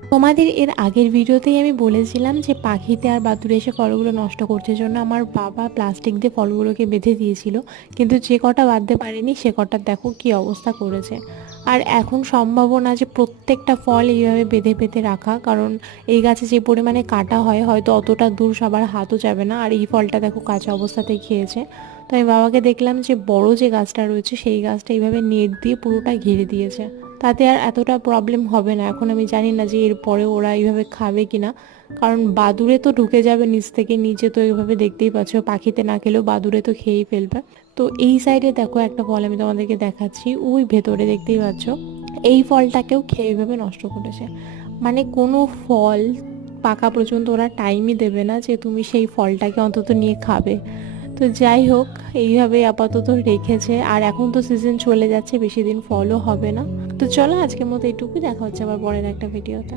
তোমাদের এর আগের ভিডিওতেই আমি বলেছিলাম যে পাখিতে আর বাদুড়ে এসে ফলগুলো নষ্ট করছে, জন্য আমার বাবা প্লাস্টিক দিয়ে ফলগুলোকে বেঁধে দিয়েছিল, কিন্তু যে কটা বাঁধতে পারেনি সে কটার দেখো কি অবস্থা করেছে। আর এখন সম্ভাবনা যে প্রত্যেকটা ফল এইভাবে বেঁধে বেঁধে রাখা, কারণ এই গাছে যে পরিমাণে কাটা হয় হয়তো অতটা দূর সবার হাতও যাবে না। আর এই ফলটা দেখো কাঁচা অবস্থাতেই খেয়েছে। তো আমি বাবাকে দেখলাম যে বড় যে গাছটা রয়েছে সেই গাছটা এইভাবে নেট দিয়ে পুরোটা ঘিরে দিয়েছে, তাতে আর এতটা প্রবলেম হবে না। এখন আমি জানি না যে এরপরে ওরা এইভাবে খাবে কিনা, কারণ বাদুড়ে তো ঢুকে যাবে নিচ থেকে নিচে, তো এইভাবে দেখতেই পাচ্ছ পাখিতে না খেলেও বাদুড়ে তো খেয়েই ফেলবে। তো এই সাইডে দেখো একটা ফল আমি তোমাদেরকে দেখাচ্ছি, ওই ভেতরে দেখতেই পাচ্ছ এই ফলটাকেও খেয়ে এইভাবে নষ্ট করেছে। মানে কোনো ফল পাকা পর্যন্ত ওরা টাইমই দেবে না যে তুমি সেই ফলটাকে অন্তত নিয়ে খাবে। তো যাই হোক, এইভাবে আপাতত রেখেছে। আর এখন তো সিজন চলে যাচ্ছে, বেশি দিন ফলও হবে না। তো চলো আজকের মতো এইটুকুই, দেখা হচ্ছে আবার পরের একটা ভিডিওতে।